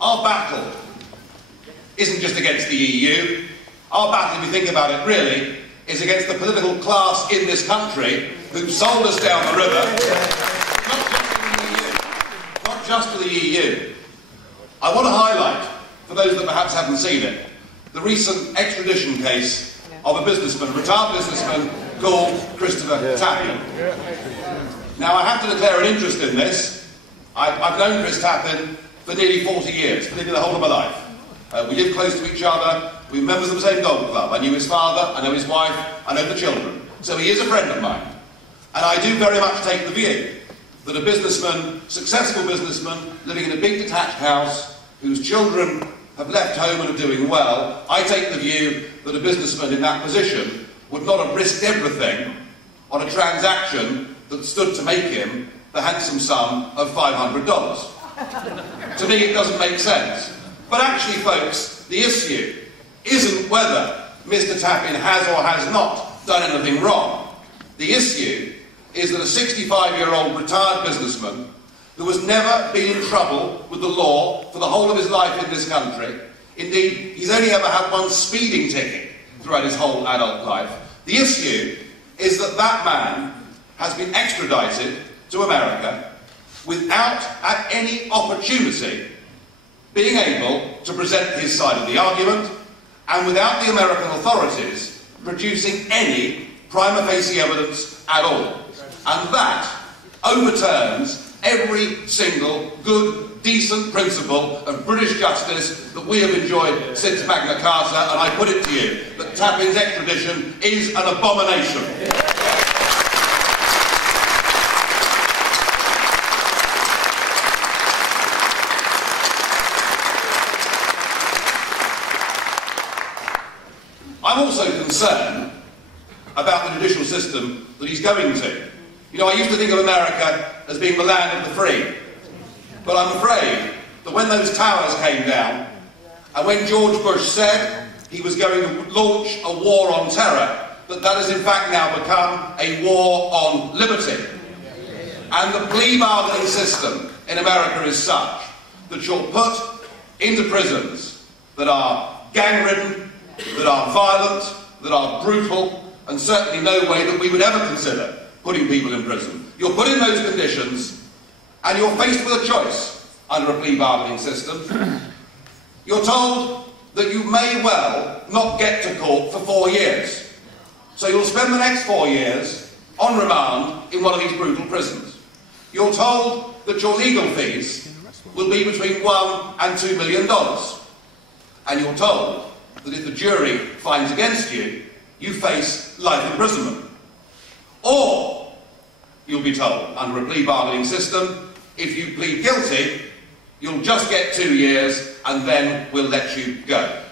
our battle isn't just against the EU. Our battle, if you think about it, really, is against the political class in this country who sold us down the river, not just to the EU. I want to highlight, for those that perhaps haven't seen it, the recent extradition case of a businessman, a retired businessman called Christopher Tappin. Now, I have to declare an interest in this. I've known Chris Tappin for nearly 40 years, for nearly the whole of my life. We live close to each other, we're members of the same golf club. I knew his father, I know his wife, I know the children. So he is a friend of mine. And I do very much take the view that a businessman, successful businessman, living in a big detached house, whose children have left home and are doing well, I take the view that a businessman in that position would not have risked everything on a transaction that stood to make him the handsome sum of $500. To me, it doesn't make sense. But actually, folks, the issue isn't whether Mr. Tappin has or has not done anything wrong. The issue is that a 65-year-old retired businessman who has never been in trouble with the law for the whole of his life in this country, indeed, he's only ever had one speeding ticket throughout his whole adult life. The issue is that that man has been extradited to America without, at any opportunity, being able to present his side of the argument, and without the American authorities producing any prima facie evidence at all. And that overturns every single good, decent principle of British justice that we have enjoyed since Magna Carta, and I put it to you that Tappin's extradition is an abomination. I'm also concerned about the judicial system that he's going to. You know, I used to think of America as being the land of the free. But I'm afraid that when those towers came down, and when George Bush said he was going to launch a war on terror, that has in fact now become a war on liberty. And the plea bargaining system in America is such that you're put into prisons that are gang-ridden, that are violent, that are brutal, and certainly no way that we would ever consider putting people in prison. You're put in those conditions, and you're faced with a choice under a plea bargaining system. You're told that you may well not get to court for 4 years. So you'll spend the next 4 years on remand in one of these brutal prisons. You're told that your legal fees will be between $1 and $2 million. And you're told that if the jury finds against you, you face life imprisonment. Or you'll be told, under a plea bargaining system, if you plead guilty, you'll just get 2 years and then we'll let you go.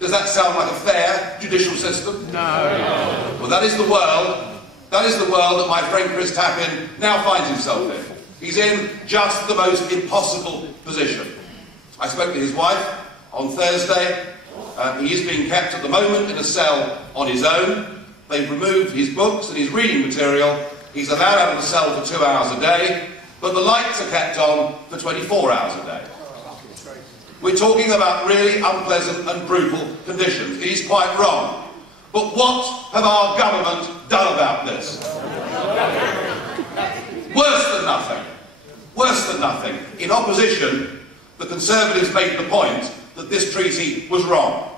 Does that sound like a fair judicial system? No. Well, that is the world that my friend Chris Tappin now finds himself in. He's in just the most impossible position. I spoke to his wife on Thursday. He is being kept at the moment in a cell on his own. They've removed his books and his reading material. He's allowed out of the cell for 2 hours a day, but the lights are kept on for 24 hours a day. We're talking about really unpleasant and brutal conditions. It is quite wrong. But what have our government done about this? Worse than nothing. Worse than nothing. In opposition, the Conservatives made the point that this treaty was wrong.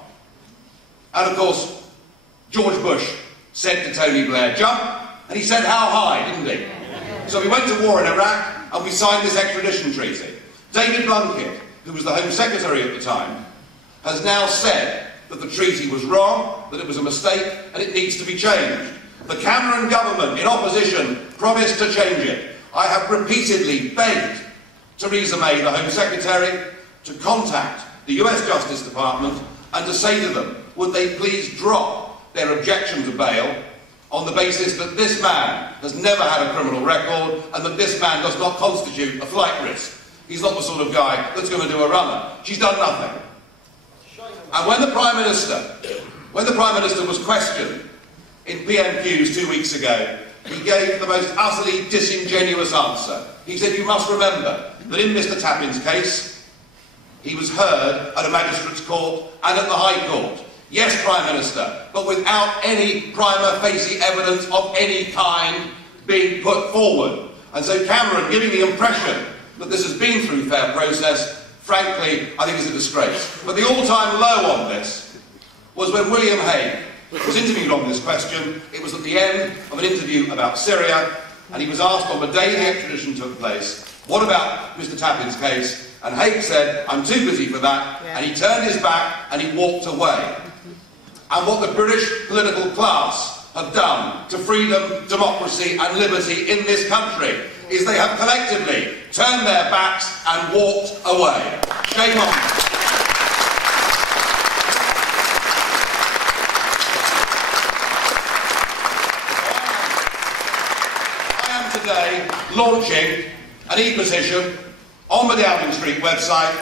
And of course, George Bush said to Tony Blair, jump, and he said, how high, didn't he? So we went to war in Iraq, and we signed this extradition treaty. David Blunkett, who was the Home Secretary at the time, has now said that the treaty was wrong, that it was a mistake, and it needs to be changed. The Cameron government, in opposition, promised to change it. I have repeatedly begged Theresa May, the Home Secretary, to contact the US Justice Department and to say to them, would they please drop their objection to bail on the basis that this man has never had a criminal record and that this man does not constitute a flight risk. He's not the sort of guy that's going to do a runner. She's done nothing. And when the Prime Minister was questioned in PMQs 2 weeks ago, he gave the most utterly disingenuous answer. He said, you must remember that in Mr. Tappin's case, He was heard at a magistrate's court and at the High Court. Yes, Prime Minister, but without any prima facie evidence of any kind being put forward. And so Cameron giving the impression that this has been through fair process, frankly, I think is a disgrace. But the all-time low on this was when William Hague was interviewed on this question. It was at the end of an interview about Syria, and he was asked on the day the extradition took place, what about Mr. Tappin's case? And Hague said, I'm too busy for that, and he turned his back and he walked away. And what the British political class have done to freedom, democracy and liberty in this country is they have collectively turned their backs and walked away. Shame on them. I am today launching an e-petition on the Downing Street website,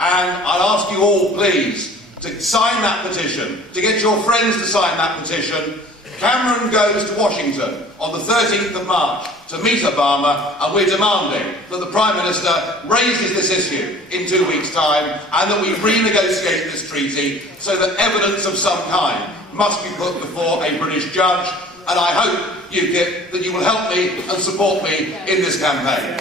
and I'll ask you all, please, to sign that petition, to get your friends to sign that petition. Cameron goes to Washington on the 13th of March to meet Obama, and we're demanding that the Prime Minister raises this issue in 2 weeks' time, and that we renegotiate this treaty so that evidence of some kind must be put before a British judge. And I hope, UKIP, that you will help me and support me in this campaign.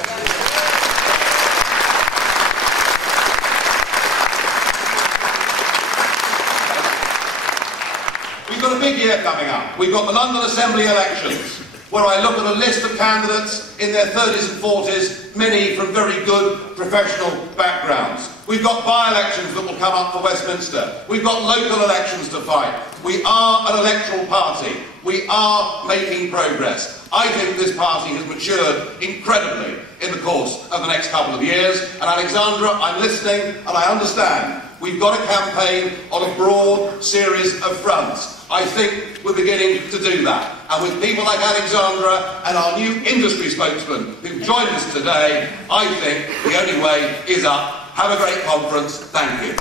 We've got a big year coming up. We've got the London Assembly elections, where I look at a list of candidates in their 30s and 40s, many from very good professional backgrounds. We've got by-elections that will come up for Westminster. We've got local elections to fight. We are an electoral party. We are making progress. I think this party has matured incredibly in the course of the next couple of years. And Alexandra, I'm listening and I understand. We've got a campaign on a broad series of fronts. I think we're beginning to do that. And with people like Alexandra and our new industry spokesman who've joined us today, I think the only way is up. Have a great conference. Thank you.